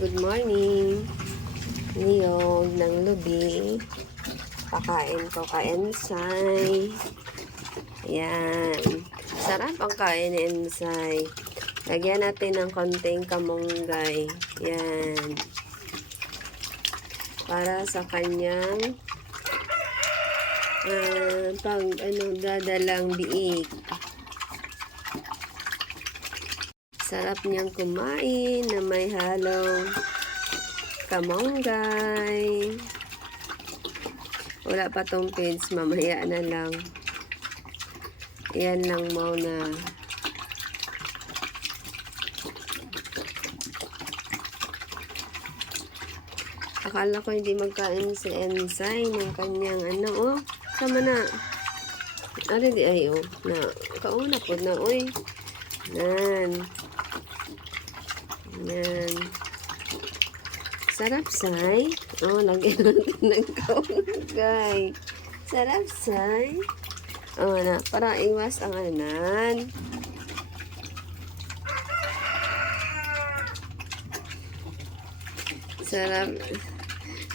good morning. Niyog ng lubi. Pakain ko ka ensay. Ayan. Sarap ang kain ensay. Lagyan natin ng konting kamunggay. Yan. Para sa kanyang ah, pag ano dadalang biik. Sarap niyang kumain na may halong kamonggay. Wala pa tong page, mamaya na lang. Yan lang muna. Akala ko hindi magkain si Ensay ng kanyang ano, oh. Sama na. Ano di ay, oh. Na, kauna po na, uy. Nan. Yan. Sarap, say. Oh, lagyan natin ng kaunggay. Sarap, say. Oh, na, para iwas ang anan. Sarap.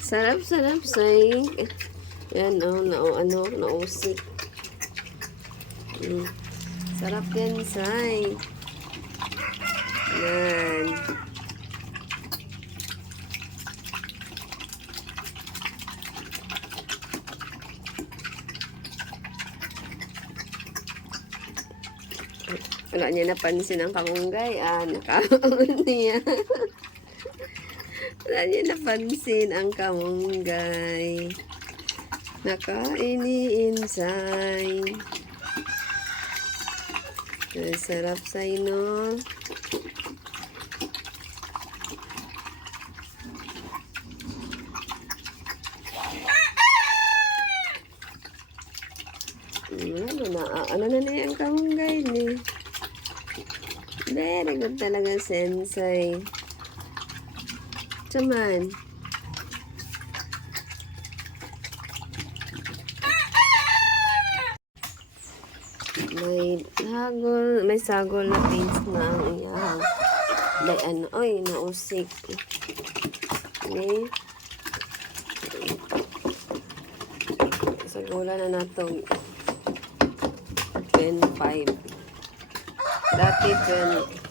Sarap, sarap, say. Yan, oh, na, oh, ano, nausik. Mm. Sarap yan, say. Yan. Wala niya napansin ang kamunggay. Ah, nakaon niya. Wala niya napansin ang kamunggay. Nakaini-insay. Sarap sa ino. Ano na, ano na na yung kamunggay ni. Very good talaga, sensei. Saman. May hagol, may sagol na pins na ang iyang. May ano, oy, nausik. Okay. Sagula na nato. 25. Dati 20.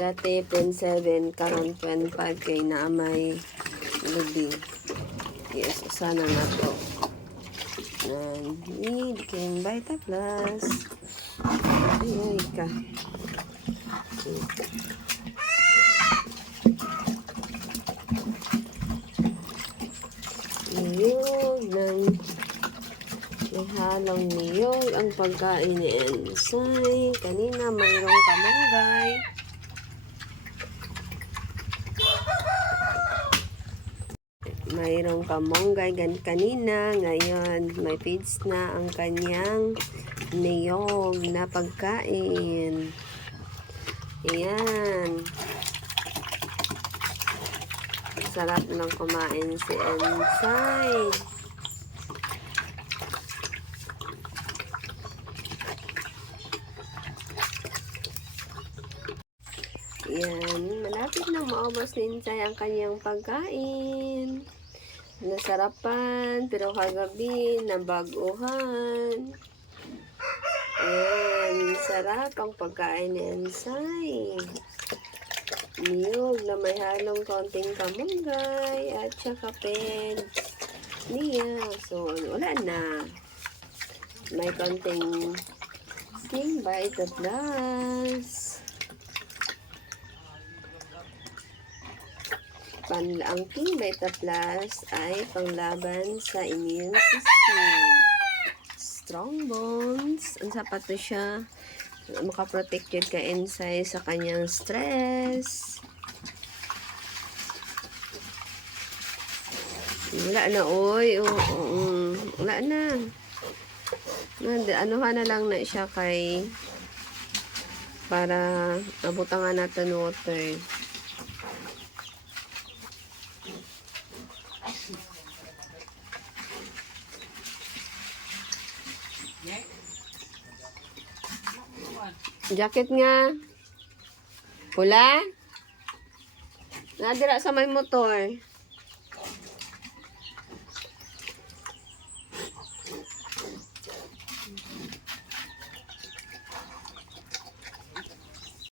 Dati 27, karon 25 kay na may lubi. Yes, sana na to. Nan, need king Vita Plus. Ay, ka. Niyog ng may halong niyog ang pagkain ni Ensay. Kanina mayroong kamanggay. Mayroong kamonggay gan kanina. Ngayon, may feeds na ang kanyang niyog na pagkain. Ayan. Sarap ng kumain si Ensay. Yan, malapit na maubos ni Insay ang kanyang pagkain. Nasarapan, pero kagabi, nabaguhan. Yan, sarap ang pagkain ni Insay. Niyog na may halong konting kamunggay at saka pen niya. So, wala na. May konting King Bite Plus. Pan ang King Beta Plus ay panglaban sa immune system. Strong bones. Ang sapat to siya. Makaprotect yun ka Ensay sa kanyang stress. Wala na, oy. Oo, oo, wala. Na- Anuhan na lang na siya kay para abutan nga natin water. Jacket nga. Pula? Nadira sa may motor.